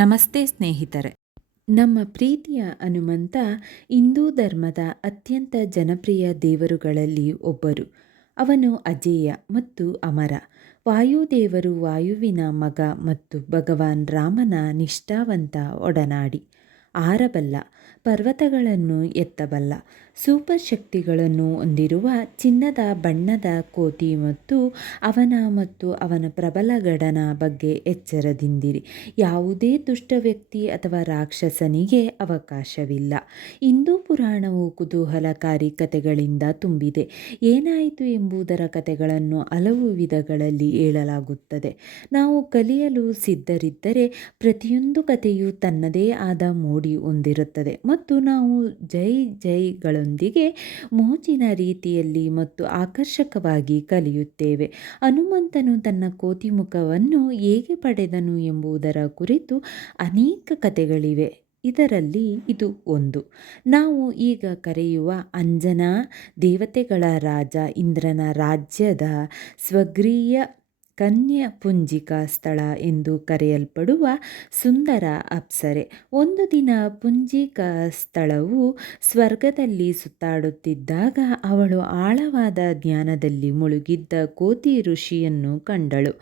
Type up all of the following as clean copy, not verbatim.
ನಮಸ್ತೆ ಸ್ನೇಹಿತರೆ. ನಮ್ಮ ಪ್ರೀತಿಯ ಹನುಮಂತ ಹಿಂದೂ ಧರ್ಮದ ಅತ್ಯಂತ ಜನಪ್ರಿಯ ದೇವರುಗಳಲ್ಲಿ ಒಬ್ಬರು. ಅವನು ಅಜೇಯ ಮತ್ತು ಅಮರ. ವಾಯುದೇವರು ವಾಯುವಿನ ಮಗ ಮತ್ತು ಭಗವಾನ್ ರಾಮನ ನಿಷ್ಠಾವಂತ ಒಡನಾಡಿ. ಆರಬಲ್ಲ, ಪರ್ವತಗಳನ್ನು ಎತ್ತಬಲ್ಲ, ಸೂಪರ್ ಶಕ್ತಿಗಳನ್ನು ಹೊಂದಿರುವ ಚಿನ್ನದ ಬಣ್ಣದ ಕೋತಿ ಮತ್ತು ಅವನ ಪ್ರಬಲ ಗಡನ ಬಗ್ಗೆ ಎಚ್ಚರದಿಂದಿರಿ. ಯಾವುದೇ ದುಷ್ಟ ವ್ಯಕ್ತಿ ಅಥವಾ ರಾಕ್ಷಸನಿಗೆ ಅವಕಾಶವಿಲ್ಲ. ಹಿಂದೂ ಪುರಾಣವು ಕುತೂಹಲಕಾರಿ ಕಥೆಗಳಿಂದ ತುಂಬಿದೆ. ಏನಾಯಿತು ಎಂಬುದರ ಕಥೆಗಳನ್ನು ಹಲವು ವಿಧಗಳಲ್ಲಿ ಹೇಳಲಾಗುತ್ತದೆ. ನಾವು ಕಲಿಯಲು ಸಿದ್ಧರಿದ್ದರೆ ಪ್ರತಿಯೊಂದು ಕಥೆಯು ತನ್ನದೇ ಆದ ಮೋಡಿ ಹೊಂದಿರುತ್ತದೆ ಮತ್ತು ನಾವು ಜೈಗಳೊಂದಿಗೆ ಮೋಜಿನ ರೀತಿಯಲ್ಲಿ ಮತ್ತು ಆಕರ್ಷಕವಾಗಿ ಕಲಿಯುತ್ತೇವೆ. ಹನುಮಂತನು ತನ್ನ ಕೋತಿ ಮುಖವನ್ನು ಹೇಗೆ ಪಡೆದನು ಎಂಬುದರ ಕುರಿತು ಅನೇಕ ಕಥೆಗಳಿವೆ. ಇದರಲ್ಲಿ ಇದು ಒಂದು. ನಾವು ಈಗ ಕರೆಯುವ ಅಂಜನಾ ದೇವತೆಗಳ ರಾಜ ಇಂದ್ರನ ರಾಜ್ಯದ ಸ್ವರ್ಗೀಯ ಕನ್ಯೆ ಪುಂಜಿಕ ಸ್ಥಳ ಎಂದು ಕರೆಯಲ್ಪಡುವ ಸುಂದರ ಅಪ್ಸರೆ. ಒಂದು ದಿನ ಪುಂಜಿಕ ಸ್ಥಳವು ಸ್ವರ್ಗದಲ್ಲಿ ಸುತ್ತಾಡುತ್ತಿದ್ದಾಗ ಅವಳು ಆಳವಾದ ಧ್ಯಾನದಲ್ಲಿ ಮುಳುಗಿದ್ದ ಕೋತಿ ಋಷಿಯನ್ನು ಕಂಡಳು.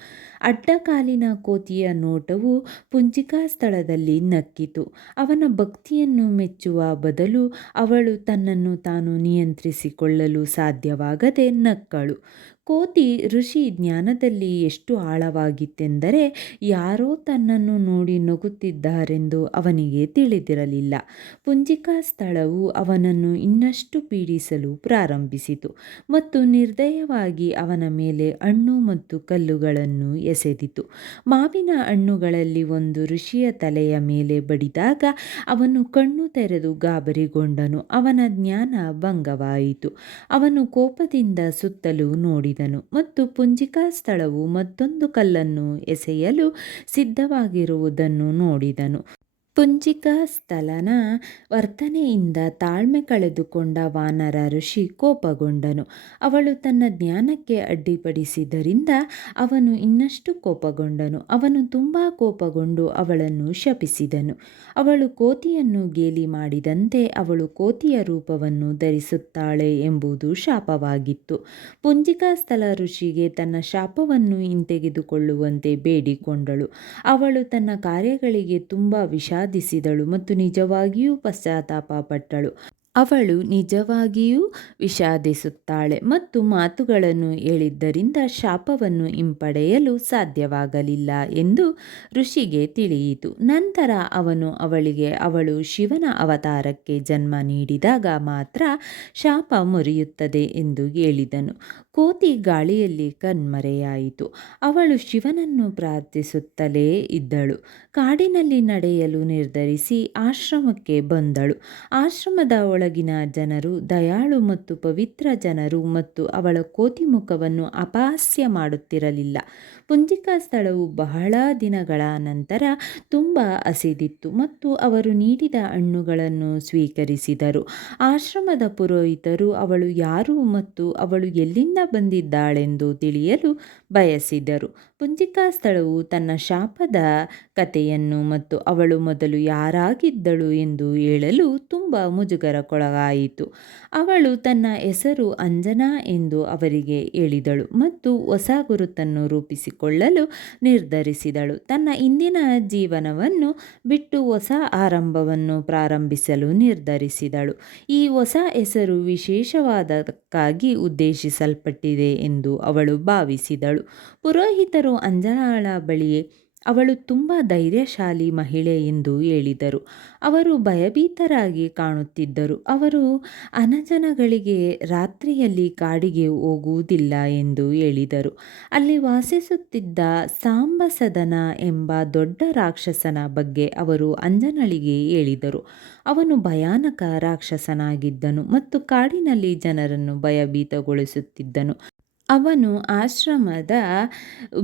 ಅಡ್ಡಕಾಲಿನ ಕೋತಿಯ ನೋಟವು ಪುಂಜಿಕಾ ಸ್ಥಳದಲ್ಲಿ ನಕ್ಕಿತು. ಅವನ ಭಕ್ತಿಯನ್ನು ಮೆಚ್ಚುವ ಬದಲು ಅವಳು ತನ್ನನ್ನು ತಾನು ನಿಯಂತ್ರಿಸಿಕೊಳ್ಳಲು ಸಾಧ್ಯವಾಗದೆ ನಕ್ಕಳು. ಕೋತಿ ಋಷಿ ಜ್ಞಾನದಲ್ಲಿ ಎಷ್ಟು ಆಳವಾಗಿತ್ತೆಂದರೆ ಯಾರೋ ತನ್ನನ್ನು ನೋಡಿ ನಗುತ್ತಿದ್ದಾರೆಂದು ಅವನಿಗೆ ತಿಳಿದಿರಲಿಲ್ಲ. ಪುಂಜಿಕಾ ಸ್ಥಳವು ಅವನನ್ನು ಇನ್ನಷ್ಟು ಪೀಡಿಸಲು ಪ್ರಾರಂಭಿಸಿತು ಮತ್ತು ನಿರ್ದಯವಾಗಿ ಅವನ ಮೇಲೆ ಹಣ್ಣು ಮತ್ತು ಕಲ್ಲುಗಳನ್ನು ಎಸೆದಿತು. ಮಾವಿನ ಹಣ್ಣುಗಳಲ್ಲಿ ಒಂದು ಋಷಿಯ ತಲೆಯ ಮೇಲೆ ಬಡಿದಾಗ ಅವನು ಕಣ್ಣು ತೆರೆದು ಗಾಬರಿಗೊಂಡನು. ಅವನ ಜ್ಞಾನ ಭಂಗವಾಯಿತು. ಅವನು ಕೋಪದಿಂದ ಸುತ್ತಲೂ ನೋಡಿದನು ಮತ್ತು ಪುಂಜಿಕಾ ಸ್ಥಳವು ಮತ್ತೊಂದು ಕಲ್ಲನ್ನು ಎಸೆಯಲು ಸಿದ್ಧವಾಗಿರುವುದನ್ನು ನೋಡಿದನು. ಪುಂಜಿಕಾ ಸ್ಥಳನ ವರ್ತನೆಯಿಂದ ತಾಳ್ಮೆ ಕಳೆದುಕೊಂಡ ವಾನರ ಋಷಿ ಕೋಪಗೊಂಡನು. ಅವಳು ತನ್ನ ಜ್ಞಾನಕ್ಕೆ ಅಡ್ಡಿಪಡಿಸಿದ್ದರಿಂದ ಅವನು ಇನ್ನಷ್ಟು ಕೋಪಗೊಂಡನು. ಅವನು ತುಂಬಾ ಕೋಪಗೊಂಡು ಅವಳನ್ನು ಶಪಿಸಿದನು. ಅವಳು ಕೋತಿಯನ್ನು ಗೇಲಿ ಮಾಡಿದಂತೆ ಅವಳು ಕೋತಿಯ ರೂಪವನ್ನು ಧರಿಸುತ್ತಾಳೆ ಎಂಬುದು ಶಾಪವಾಗಿತ್ತು. ಪುಂಜಿಕಾ ಸ್ಥಳ ಋಷಿಗೆ ತನ್ನ ಶಾಪವನ್ನು ಹಿಂತೆಗೆದುಕೊಳ್ಳುವಂತೆ ಬೇಡಿಕೊಂಡಳು. ಅವಳು ತನ್ನ ಕಾರ್ಯಗಳಿಗೆ ತುಂಬಾ ವಿಷಾದಿಸಿದಳು ಮತ್ತು ನಿಜವಾಗಿಯೂ ಪಶ್ಚಾತ್ತಾಪ ಪಟ್ಟಳು. ಅವಳು ನಿಜವಾಗಿಯೂ ವಿಷಾದಿಸುತ್ತಾಳೆ ಮತ್ತು ಮಾತುಗಳನ್ನು ಹೇಳಿದ್ದರಿಂದ ಶಾಪವನ್ನು ಹಿಂಪಡೆಯಲು ಸಾಧ್ಯವಾಗಲಿಲ್ಲ ಎಂದು ಋಷಿಗೆ ತಿಳಿಯಿತು. ನಂತರ ಅವನು ಅವಳಿಗೆ ಅವಳು ಶಿವನ ಅವತಾರಕ್ಕೆ ಜನ್ಮ ನೀಡಿದಾಗ ಮಾತ್ರ ಶಾಪ ಮುರಿಯುತ್ತದೆ ಎಂದು ಹೇಳಿದನು. ಕೋತಿ ಗಾಳಿಯಲ್ಲಿ ಕಣ್ಮರೆಯಾಯಿತು. ಅವಳು ಶಿವನನ್ನು ಪ್ರಾರ್ಥಿಸುತ್ತಲೇ ಇದ್ದಳು. ಕಾಡಿನಲ್ಲಿ ನಡೆಯಲು ನಿರ್ಧರಿಸಿ ಆಶ್ರಮಕ್ಕೆ ಬಂದಳು. ಆಶ್ರಮದ ಒಳಗಿನ ಜನರು ದಯಾಳು ಮತ್ತು ಪವಿತ್ರ ಜನರು ಮತ್ತು ಅವಳ ಕೋತಿ ಮುಖವನ್ನು ಅಪಹಾಸ್ಯ ಮಾಡುತ್ತಿರಲಿಲ್ಲ. ಪುಂಜಿಕಾ ಸ್ಥಳವು ಬಹಳ ದಿನಗಳ ನಂತರ ತುಂಬ ಹಸಿದಿತ್ತು ಮತ್ತು ಅವರು ನೀಡಿದ ಹಣ್ಣುಗಳನ್ನು ಸ್ವೀಕರಿಸಿದರು. ಆಶ್ರಮದ ಪುರೋಹಿತರು ಅವಳು ಯಾರು ಮತ್ತು ಅವಳು ಎಲ್ಲಿಂದ ಬಂದಿದ್ದಾಳೆಂದು ತಿಳಿಯಲು ಬಯಸಿದರು. ಪುಂಜಿಕಾ ಸ್ಥಳವು ತನ್ನ ಶಾಪದ ಕಥೆಯನ್ನು ಮತ್ತು ಅವಳು ಮೊದಲು ಯಾರಾಗಿದ್ದಳು ಎಂದು ಹೇಳಲು ತುಂಬ ಮುಜುಗರಕ್ಕೊಳಗಾಯಿತು. ಅವಳು ತನ್ನ ಹೆಸರು ಅಂಜನಾ ಎಂದು ಅವರಿಗೆ ಹೇಳಿದಳು ಮತ್ತು ಹೊಸ ಗುರುತನ್ನು ರೂಪಿಸಿಕೊಳ್ಳಲು ನಿರ್ಧರಿಸಿದಳು. ತನ್ನ ಹಿಂದಿನ ಜೀವನವನ್ನು ಬಿಟ್ಟು ಹೊಸ ಆರಂಭವನ್ನು ಪ್ರಾರಂಭಿಸಲು ನಿರ್ಧರಿಸಿದಳು. ಈ ಹೊಸ ಹೆಸರು ವಿಶೇಷವಾದಕ್ಕಾಗಿ ಉದ್ದೇಶಿಸಲ್ಪಟ್ಟಿದೆ ಎಂದು ಅವಳು ಭಾವಿಸಿದಳು. ಪುರೋಹಿತರು ಅಂಜನಾಳ ಬಳಿಯೇ ಅವಳು ತುಂಬ ಧೈರ್ಯಶಾಲಿ ಮಹಿಳೆ ಎಂದು ಹೇಳಿದರು. ಅವರು ಭಯಭೀತರಾಗಿ ಕಾಣುತ್ತಿದ್ದರು. ಅವರು ಅನಜನಗಳಿಗೆ ರಾತ್ರಿಯಲ್ಲಿ ಕಾಡಿಗೆ ಹೋಗುವುದಿಲ್ಲ ಎಂದು ಹೇಳಿದರು. ಅಲ್ಲಿ ವಾಸಿಸುತ್ತಿದ್ದ ಸಾಂಬಸದನ ಎಂಬ ದೊಡ್ಡ ರಾಕ್ಷಸನ ಬಗ್ಗೆ ಅವರು ಅಂಜನಳಿಗೆ ಹೇಳಿದರು. ಅವನು ಭಯಾನಕ ರಾಕ್ಷಸನಾಗಿದ್ದನು ಮತ್ತು ಕಾಡಿನಲ್ಲಿ ಜನರನ್ನು ಭಯಭೀತಗೊಳಿಸುತ್ತಿದ್ದನು. ಅವನು ಆಶ್ರಮದ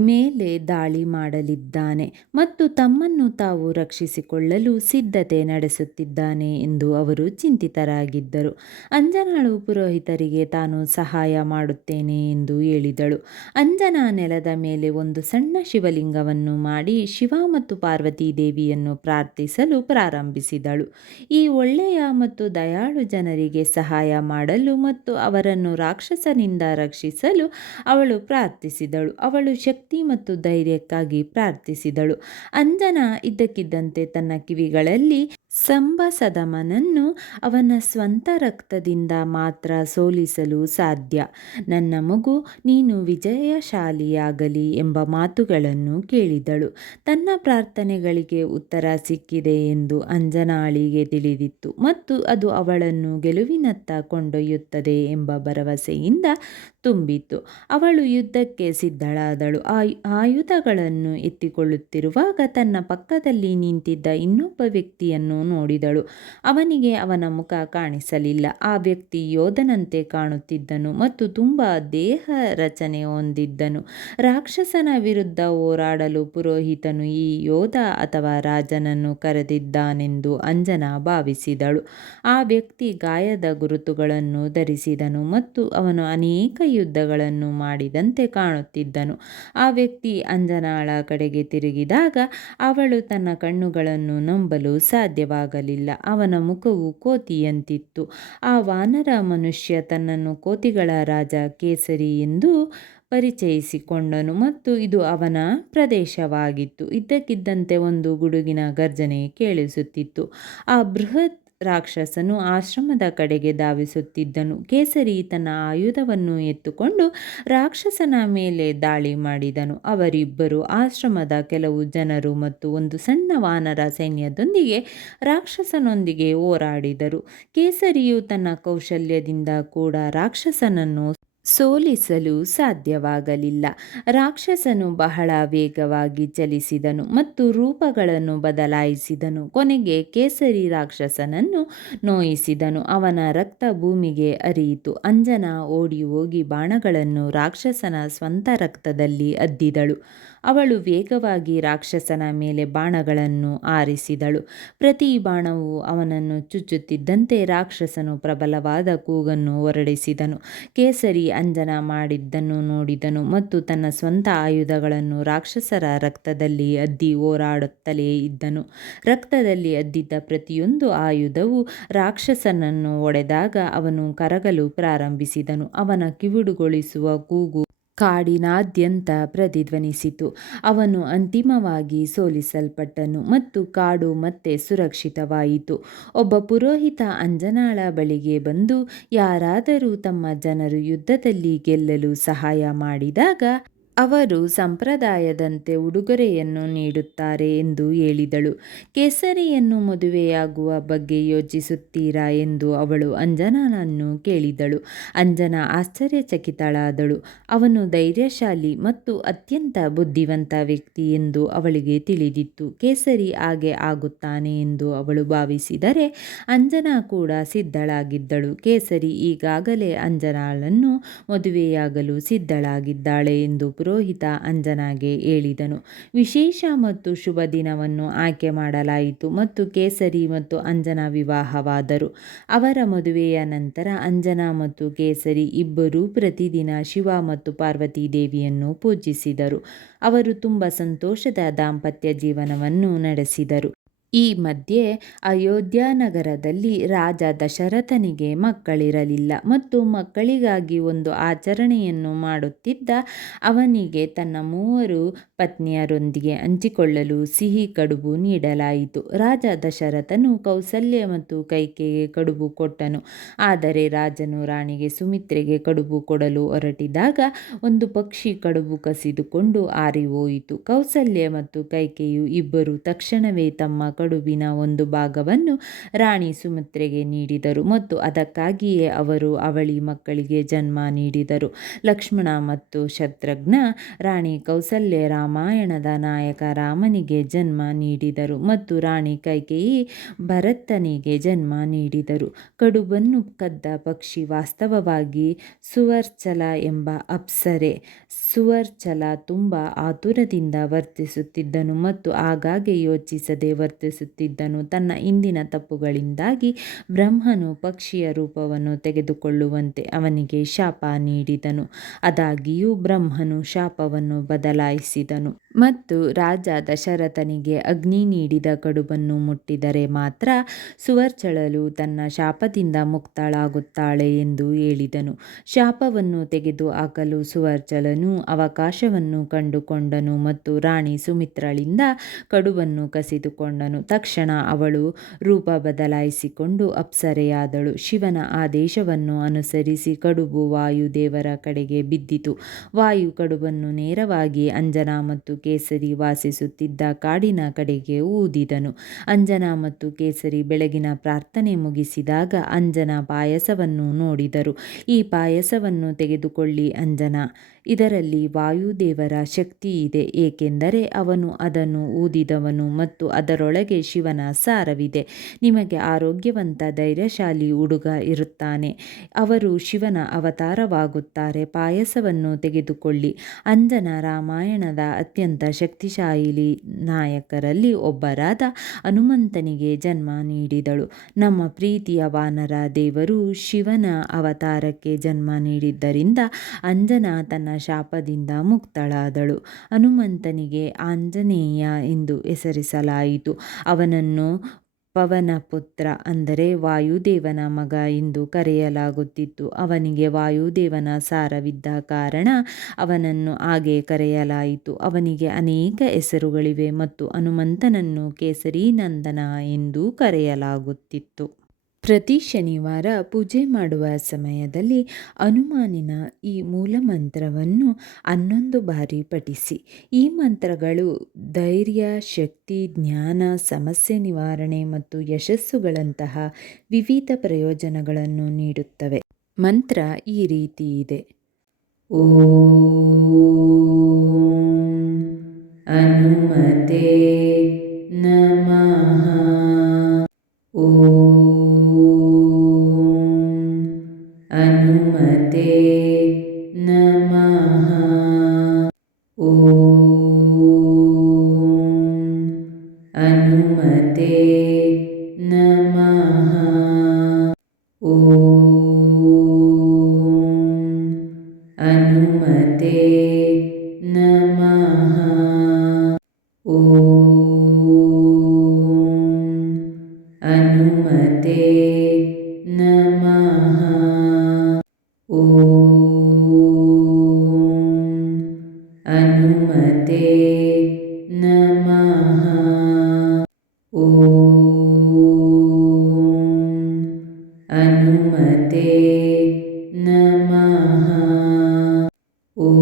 ಮೇಲೆ ದಾಳಿ ಮಾಡಲಿದ್ದಾನೆ ಮತ್ತು ತಮ್ಮನ್ನು ತಾವು ರಕ್ಷಿಸಿಕೊಳ್ಳಲು ಸಿದ್ಧತೆ ನಡೆಸುತ್ತಿದ್ದಾನೆ ಎಂದು ಅವರು ಚಿಂತಿತರಾಗಿದ್ದರು. ಅಂಜನಾಳು ಪುರೋಹಿತರಿಗೆ ತಾನು ಸಹಾಯ ಮಾಡುತ್ತೇನೆ ಎಂದು ಹೇಳಿದಳು. ಅಂಜನಾ ನೆಲದ ಮೇಲೆ ಒಂದು ಸಣ್ಣ ಶಿವಲಿಂಗವನ್ನು ಮಾಡಿ ಶಿವ ಮತ್ತು ಪಾರ್ವತಿ ದೇವಿಯನ್ನು ಪ್ರಾರ್ಥಿಸಲು ಪ್ರಾರಂಭಿಸಿದಳು. ಈ ಒಳ್ಳೆಯ ಮತ್ತು ದಯಾಳು ಜನರಿಗೆ ಸಹಾಯ ಮಾಡಲು ಮತ್ತು ಅವರನ್ನು ರಾಕ್ಷಸನಿಂದ ರಕ್ಷಿಸಲು ಅವಳು ಪ್ರಾರ್ಥಿಸಿದಳು. ಅವಳು ಶಕ್ತಿ ಮತ್ತು ಧೈರ್ಯಕ್ಕಾಗಿ ಪ್ರಾರ್ಥಿಸಿದಳು. ಅಂಜನಾ ಇದ್ದಕ್ಕಿದ್ದಂತೆ ತನ್ನ ಕಿವಿಗಳಲ್ಲಿ ಸಂಬಸದಮನನ್ನು ಅವನ ಸ್ವಂತ ರಕ್ತದಿಂದ ಮಾತ್ರ ಸೋಲಿಸಲು ಸಾಧ್ಯ, ನನ್ನ ಮಗು ನೀನು ವಿಜಯಶಾಲಿಯಾಗಲಿ ಎಂಬ ಮಾತುಗಳನ್ನು ಕೇಳಿದಳು. ತನ್ನ ಪ್ರಾರ್ಥನೆಗಳಿಗೆ ಉತ್ತರ ಸಿಕ್ಕಿದೆ ಎಂದು ಅಂಜನಾಳಿಗೆ ತಿಳಿದಿತ್ತು ಮತ್ತು ಅದು ಅವಳನ್ನು ಗೆಲುವಿನತ್ತ ಕೊಂಡೊಯ್ಯುತ್ತದೆ ಎಂಬ ಭರವಸೆಯಿಂದ ತುಂಬಿತ್ತು. ಅವಳು ಯುದ್ಧಕ್ಕೆ ಸಿದ್ಧಳಾದಳು. ಆಯುಧಗಳನ್ನು ಎತ್ತಿಕೊಳ್ಳುತ್ತಿರುವಾಗ ತನ್ನ ಪಕ್ಕದಲ್ಲಿ ನಿಂತಿದ್ದ ಇನ್ನೊಬ್ಬ ವ್ಯಕ್ತಿಯನ್ನು ನೋಡಿದಳು. ಅವನಿಗೆ ಅವನ ಮುಖ ಕಾಣಿಸಲಿಲ್ಲ. ಆ ವ್ಯಕ್ತಿ ಯೋಧನಂತೆ ಕಾಣುತ್ತಿದ್ದನು ಮತ್ತು ತುಂಬಾ ದೇಹ ರಚನೆ ಹೊಂದಿದ್ದನು. ರಾಕ್ಷಸನ ವಿರುದ್ಧ ಹೋರಾಡಲು ಪುರೋಹಿತನು ಈ ಯೋಧ ಅಥವಾ ರಾಜನನ್ನು ಕರೆದಿದ್ದಾನೆಂದು ಅಂಜನಾ ಭಾವಿಸಿದಳು. ಆ ವ್ಯಕ್ತಿ ಗಾಯದ ಗುರುತುಗಳನ್ನು ಧರಿಸಿದನು ಮತ್ತು ಅವನು ಅನೇಕ ಯುದ್ಧಗಳನ್ನು ಮಾಡಿದಂತೆ ಕಾಣುತ್ತಿದ್ದನು. ಆ ವ್ಯಕ್ತಿ ಅಂಜನಾಳ ಕಡೆಗೆ ತಿರುಗಿದಾಗ ಅವಳು ತನ್ನ ಕಣ್ಣುಗಳನ್ನು ನಂಬಲು ಸಾಧ್ಯವಾಗಲಿಲ್ಲ. ಅವನ ಮುಖವು ಕೋತಿಯಂತಿತ್ತು. ಆ ವಾನರ ಮನುಷ್ಯ ತನ್ನನ್ನು ಕೋತಿಗಳ ರಾಜ ಕೇಸರಿ ಎಂದು ಪರಿಚಯಿಸಿಕೊಂಡನು ಮತ್ತು ಇದು ಅವನ ಪ್ರದೇಶವಾಗಿತ್ತು. ಇದ್ದಕ್ಕಿದ್ದಂತೆ ಒಂದು ಗುಡುಗಿನ ಗರ್ಜನೆ ಕೇಳಿಸುತ್ತಿತ್ತು. ಆ ಬೃಹತ್ ರಾಕ್ಷಸನು ಆಶ್ರಮದ ಕಡೆಗೆ ಧಾವಿಸುತ್ತಿದ್ದನು. ಕೇಸರಿ ತನ್ನ ಆಯುಧವನ್ನು ಎತ್ತುಕೊಂಡು ರಾಕ್ಷಸನ ಮೇಲೆ ದಾಳಿ ಮಾಡಿದನು. ಅವರಿಬ್ಬರು ಆಶ್ರಮದ ಕೆಲವು ಜನರು ಮತ್ತು ಒಂದು ಸಣ್ಣ ವಾನರ ಸೈನ್ಯದೊಂದಿಗೆ ರಾಕ್ಷಸನೊಂದಿಗೆ ಹೋರಾಡಿದರು. ಕೇಸರಿಯು ತನ್ನ ಕೌಶಲ್ಯದಿಂದ ಕೂಡ ರಾಕ್ಷಸನನ್ನು ಸೋಲಿಸಲು ಸಾಧ್ಯವಾಗಲಿಲ್ಲ. ರಾಕ್ಷಸನು ಬಹಳ ವೇಗವಾಗಿ ಚಲಿಸಿದನು ಮತ್ತು ರೂಪಗಳನ್ನು ಬದಲಾಯಿಸಿದನು. ಕೊನೆಗೆ ಕೇಸರಿ ರಾಕ್ಷಸನನ್ನು ನೋಯಿಸಿದನು. ಅವನ ರಕ್ತ ಭೂಮಿಗೆ ಹರಿಯಿತು. ಅಂಜನಾ ಓಡಿ ಹೋಗಿ ಬಾಣಗಳನ್ನು ರಾಕ್ಷಸನ ಸ್ವಂತ ರಕ್ತದಲ್ಲಿ ಅದ್ದಿದಳು. ಅವಳು ವೇಗವಾಗಿ ರಾಕ್ಷಸನ ಮೇಲೆ ಬಾಣಗಳನ್ನು ಹಾರಿಸಿದಳು. ಪ್ರತಿ ಬಾಣವು ಅವನನ್ನು ಚುಚ್ಚುತ್ತಿದ್ದಂತೆ ರಾಕ್ಷಸನು ಪ್ರಬಲವಾದ ಕೂಗನ್ನು ಹೊರಡಿಸಿದನು. ಕೇಸರಿ ಅಂಜನಾ ಮಾಡಿದ್ದನ್ನು ನೋಡಿದನು ಮತ್ತು ತನ್ನ ಸ್ವಂತ ಆಯುಧಗಳನ್ನು ರಾಕ್ಷಸರ ರಕ್ತದಲ್ಲಿ ಅದ್ದಿ ಹೋರಾಡುತ್ತಲೇ ಇದ್ದನು. ರಕ್ತದಲ್ಲಿ ಅದ್ದಿದ್ದ ಪ್ರತಿಯೊಂದು ಆಯುಧವು ರಾಕ್ಷಸನನ್ನು ಹೊಡೆದಾಗ ಅವನು ಕರಗಲು ಪ್ರಾರಂಭಿಸಿದನು. ಅವನ ಕಿವುಡುಗೊಳಿಸುವ ಕೂಗು ಕಾಡಿನಾದ್ಯಂತ ಪ್ರತಿಧ್ವನಿಸಿತು. ಅವನು ಅಂತಿಮವಾಗಿ ಸೋಲಿಸಲ್ಪಟ್ಟನು ಮತ್ತು ಕಾಡು ಮತ್ತೆ ಸುರಕ್ಷಿತವಾಯಿತು. ಒಬ್ಬ ಪುರೋಹಿತ ಅಂಜನಾಳ ಬಳಿಗೆ ಬಂದು, ಯಾರಾದರೂ ತಮ್ಮ ಜನರು ಯುದ್ಧದಲ್ಲಿ ಗೆಲ್ಲಲು ಸಹಾಯ ಮಾಡಿದಾಗ ಅವರು ಸಂಪ್ರದಾಯದಂತೆ ಉಡುಗೊರೆಯನ್ನು ನೀಡುತ್ತಾರೆ ಎಂದು ಹೇಳಿದಳು. ಕೇಸರಿಯನ್ನು ಮದುವೆಯಾಗುವ ಬಗ್ಗೆ ಯೋಚಿಸುತ್ತೀರಾ ಎಂದು ಅವಳು ಅಂಜನಾಳನ್ನು ಕೇಳಿದಳು. ಅಂಜನಾ ಆಶ್ಚರ್ಯಚಕಿತಳಾದಳು. ಅವನು ಧೈರ್ಯಶಾಲಿ ಮತ್ತು ಅತ್ಯಂತ ಬುದ್ಧಿವಂತ ವ್ಯಕ್ತಿ ಎಂದು ಅವಳಿಗೆ ತಿಳಿದಿತ್ತು. ಕೇಸರಿ ಹಾಗೆ ಆಗುತ್ತಾನೆ ಎಂದು ಅವಳು ಭಾವಿಸಿದರೆ ಅಂಜನಾ ಕೂಡ ಸಿದ್ಧಳಾಗಿದ್ದಳು. ಕೇಸರಿ ಈಗಾಗಲೇ ಅಂಜನಾಳನ್ನು ಮದುವೆಯಾಗಲು ಸಿದ್ಧಳಾಗಿದ್ದಾಳೆ ಎಂದು ಪುರೋಹಿತ ಅಂಜನಾಗೆ ಹೇಳಿದನು. ವಿಶೇಷ ಮತ್ತು ಶುಭ ದಿನವನ್ನು ಆಯ್ಕೆ ಮಾಡಲಾಯಿತು ಮತ್ತು ಕೇಸರಿ ಮತ್ತು ಅಂಜನಾ ವಿವಾಹವಾದರು. ಅವರ ಮದುವೆಯ ನಂತರ ಅಂಜನಾ ಮತ್ತು ಕೇಸರಿ ಇಬ್ಬರೂ ಪ್ರತಿದಿನ ಶಿವ ಮತ್ತು ಪಾರ್ವತಿ ದೇವಿಯನ್ನು ಪೂಜಿಸಿದರು. ಅವರು ತುಂಬ ಸಂತೋಷದ ದಾಂಪತ್ಯ ಜೀವನವನ್ನು ನಡೆಸಿದರು. ಈ ಮಧ್ಯೆ ಅಯೋಧ್ಯ ನಗರದಲ್ಲಿ ರಾಜ ದಶರಥನಿಗೆ ಮಕ್ಕಳಿರಲಿಲ್ಲ ಮತ್ತು ಮಕ್ಕಳಿಗಾಗಿ ಒಂದು ಆಚರಣೆಯನ್ನು ಮಾಡುತ್ತಿದ್ದ. ಅವನಿಗೆ ತನ್ನ 3 ಪತ್ನಿಯರೊಂದಿಗೆ ಹಂಚಿಕೊಳ್ಳಲು ಸಿಹಿ ಕಡುಬು ನೀಡಲಾಯಿತು. ರಾಜ ದಶರಥನು ಕೌಸಲ್ಯ ಮತ್ತು ಕೈಕೆಯಿಗೆ ಕಡುಬು ಕೊಟ್ಟನು. ಆದರೆ ರಾಜನು ರಾಣಿಗೆ ಸುಮಿತ್ರೆಗೆ ಕಡುಬು ಕೊಡಲು ಹೊರಟಿದಾಗ ಒಂದು ಪಕ್ಷಿ ಕಡುಬು ಕಸಿದುಕೊಂಡು ಹಾರಿಹೋಯಿತು. ಕೌಸಲ್ಯ ಮತ್ತು ಕೈಕೆಯು ಇಬ್ಬರೂ ತಕ್ಷಣವೇ ತಮ್ಮ ಕಡುಬಿನ ಒಂದು ಭಾಗವನ್ನು ರಾಣಿ ಸುಮಿತ್ರೆಗೆ ನೀಡಿದರು ಮತ್ತು ಅದಕ್ಕಾಗಿಯೇ ಅವರು ಅವಳಿ ಮಕ್ಕಳಿಗೆ ಜನ್ಮ ನೀಡಿದರು. ಲಕ್ಷ್ಮಣ ಮತ್ತು ಶತ್ರುಘ್ನ ರಾಣಿ ಕೌಸಲ್ಯೆ ರಾಮಾಯಣದ ನಾಯಕ ರಾಮನಿಗೆ ಜನ್ಮ ನೀಡಿದರು ಮತ್ತು ರಾಣಿ ಕೈಕೇಯಿ ಭರತನಿಗೆ ಜನ್ಮ ನೀಡಿದರು. ಕಡುಬನ್ನು ಕದ್ದ ಪಕ್ಷಿ ವಾಸ್ತವವಾಗಿ ಸುವರ್ಚಲ ಎಂಬ ಅಪ್ಸರೆ. ಸುವರ್ಚಲ ತುಂಬ ಆತುರದಿಂದ ವರ್ತಿಸುತ್ತಿದ್ದನು ಮತ್ತು ಆಗಾಗ್ಗೆ ಯೋಚಿಸದೆ ವರ್ತಿಸುತ್ತಿದ್ದನು. ತನ್ನ ಹಿಂದಿನ ತಪ್ಪುಗಳಿಂದಾಗಿ ಬ್ರಹ್ಮನು ಪಕ್ಷಿಯ ರೂಪವನ್ನು ತೆಗೆದುಕೊಳ್ಳುವಂತೆ ಅವನಿಗೆ ಶಾಪ ನೀಡಿದನು. ಆದಾಗ್ಯೂ ಬ್ರಹ್ಮನು ಶಾಪವನ್ನು ಬದಲಾಯಿಸಿದನು ಮತ್ತು ರಾಜ ದಶರಥನಿಗೆ ಅಗ್ನಿ ನೀಡಿದ ಕಡುಬನ್ನು ಮುಟ್ಟಿದರೆ ಮಾತ್ರ ಸುವರ್ಚಲಳು ತನ್ನ ಶಾಪದಿಂದ ಮುಕ್ತಳಾಗುತ್ತಾಳೆ ಎಂದು ಹೇಳಿದನು. ಶಾಪವನ್ನು ತೆಗೆದುಹಾಕಲು ಸುವರ್ಚಲನು ಅವಕಾಶವನ್ನು ಕಂಡುಕೊಂಡನು ಮತ್ತು ರಾಣಿ ಸುಮಿತ್ರಳಿಂದ ಕಡುಬನ್ನು ಕಸಿದುಕೊಂಡನು. ತಕ್ಷಣ ಅವಳು ರೂಪ ಬದಲಾಯಿಸಿಕೊಂಡು ಅಪ್ಸರೆಯಾದಳು. ಶಿವನ ಆದೇಶವನ್ನು ಅನುಸರಿಸಿ ಕಡುಬು ವಾಯುದೇವರ ಕಡೆಗೆ ಬಿದ್ದಿತು. ವಾಯು ಕಡುಬನ್ನು ನೇರವಾಗಿ ಅಂಜನಾ ಮತ್ತು ಕೇಸರಿ ವಾಸಿಸುತ್ತಿದ್ದ ಕಾಡಿನ ಕಡೆಗೆ ಊದಿದನು. ಅಂಜನಾ ಮತ್ತು ಕೇಸರಿ ಬೆಳಗಿನ ಪ್ರಾರ್ಥನೆ ಮುಗಿಸಿದಾಗ ಅಂಜನಾ ಪಾಯಸವನ್ನು ನೋಡಿದರು. ಈ ಪಾಯಸವನ್ನು ತೆಗೆದುಕೊಳ್ಳಿ ಅಂಜನಾ, ಇದರಲ್ಲಿ ವಾಯುದೇವರ ಶಕ್ತಿ ಇದೆ, ಏಕೆಂದರೆ ಅವನು ಅದನ್ನು ಊದಿದವನು ಮತ್ತು ಅದರೊಳಗೆ ಶಿವನ ಸಾರವಿದೆ. ನಿಮಗೆ ಆರೋಗ್ಯವಂತ ಧೈರ್ಯಶಾಲಿ ಹುಡುಗ ಇರುತ್ತಾನೆ, ಅವರು ಶಿವನ ಅವತಾರವಾಗುತ್ತಾರೆ. ಪಾಯಸವನ್ನು ತೆಗೆದುಕೊಳ್ಳಿ. ಅಂಜನಾ ರಾಮಾಯಣದ ಅತ್ಯಂತ ಶಕ್ತಿಶಾಲಿ ನಾಯಕರಲ್ಲಿ ಒಬ್ಬರಾದ ಹನುಮಂತನಿಗೆ ಜನ್ಮ ನೀಡಿದಳು. ನಮ್ಮ ಪ್ರೀತಿಯ ವಾನರ ದೇವರು ಶಿವನ ಅವತಾರಕ್ಕೆ ಜನ್ಮ ನೀಡಿದ್ದರಿಂದ ಅಂಜನಾ ತನ್ನ ಶಾಪದಿಂದ ಮುಕ್ತಳಾದಳು. ಹನುಮಂತನಿಗೆ ಆಂಜನೇಯ ಎಂದು ಹೆಸರಿಸಲಾಯಿತು. ಅವನನ್ನು ಪವನಪುತ್ರ ಅಂದರೆ ವಾಯುದೇವನ ಮಗ ಎಂದು ಕರೆಯಲಾಗುತ್ತಿತ್ತು. ಅವನಿಗೆ ವಾಯುದೇವನ ಸಾರವಿದ್ದ ಕಾರಣ ಅವನನ್ನು ಹಾಗೆ ಕರೆಯಲಾಯಿತು. ಅವನಿಗೆ ಅನೇಕ ಹೆಸರುಗಳಿವೆ ಮತ್ತು ಹನುಮಂತನನ್ನು ಕೇಸರೀನಂದನ ಎಂದೂ ಕರೆಯಲಾಗುತ್ತಿತ್ತು. ಪ್ರತಿ ಶನಿವಾರ ಪೂಜೆ ಮಾಡುವ ಸಮಯದಲ್ಲಿ ಹನುಮಾನಿನ ಈ ಮೂಲಮಂತ್ರವನ್ನು 11 ಬಾರಿ ಪಠಿಸಿ. ಈ ಮಂತ್ರಗಳು ಧೈರ್ಯ, ಶಕ್ತಿ, ಜ್ಞಾನ, ಸಮಸ್ಯೆ ನಿವಾರಣೆ ಮತ್ತು ಯಶಸ್ಸುಗಳಂತಹ ವಿವಿಧ ಪ್ರಯೋಜನಗಳನ್ನು ನೀಡುತ್ತವೆ. ಮಂತ್ರ ಈ ರೀತಿ ಇದೆ: ಓಂ ಹನುಮತೆ ನಮಃ. ಓಂ ಹನುಮತೆ ನಮಃ. ಓಂ ಹನುಮತೆ ನಮಃ. ಓಂ ಹನುಮತೆ ನಮಃ. ಓಂ ಹನುಮತೆ ನಮಃ. ಓಂ ಹನುಮತೆ ನಮಃ. ಓಂ ಹನುಮತೆ ನಮಃ. ಓಂ ಹನುಮತೆ ನಮಃ. ಓಂ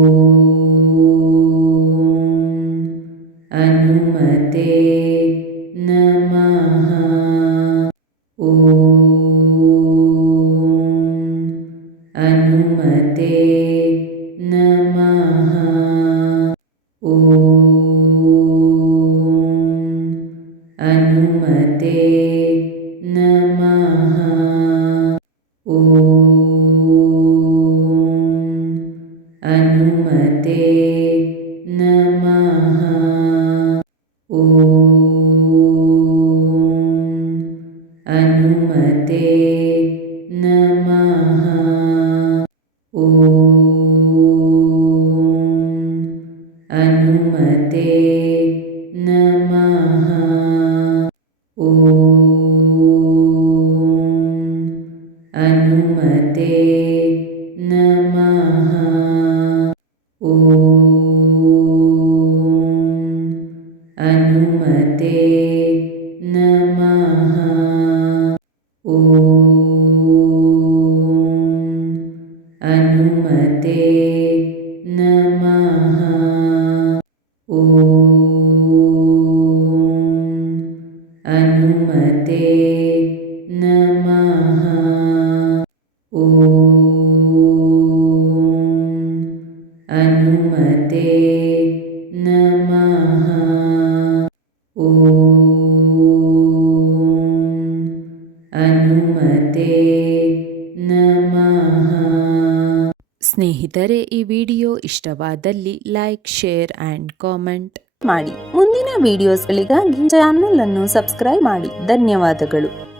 ಹನುಮತೆ ನಮಃ. ಓಂ ಹನುಮತೆ ನಮಃ. ಓಂ ಹನುಮತೆ ನಮಃ. ಓಂ ಹನುಮತೆ ನಮಃ. ಓಂ ಹನುಮತೆ ನಮಃ. ಓಂ ಹನುಮತೆ ನಮಃ. ಓಂ ಹನುಮತೆ ನಮಃ. ಓಂ ಹನುಮತೆ ನಮಃ. ಓಂ ಹನುಮತೆ ನಮಃ. ಓಂ ಹನುಮತೆ ನಮಃ. ಸ್ನೇಹಿತರೆ, ಈ ವಿಡಿಯೋ ಇಷ್ಟವಾದಲ್ಲಿ ಲೈಕ್, ಶೇರ್ ಆ್ಯಂಡ್ ಕಾಮೆಂಟ್ ಮಾಡಿ. ಮುಂದಿನ ವಿಡಿಯೋಸ್ಗಳಿಗಾಗಿ ಚಾನಲ್ ಅನ್ನು ಸಬ್ಸ್ಕ್ರೈಬ್ ಮಾಡಿ. ಧನ್ಯವಾದಗಳು.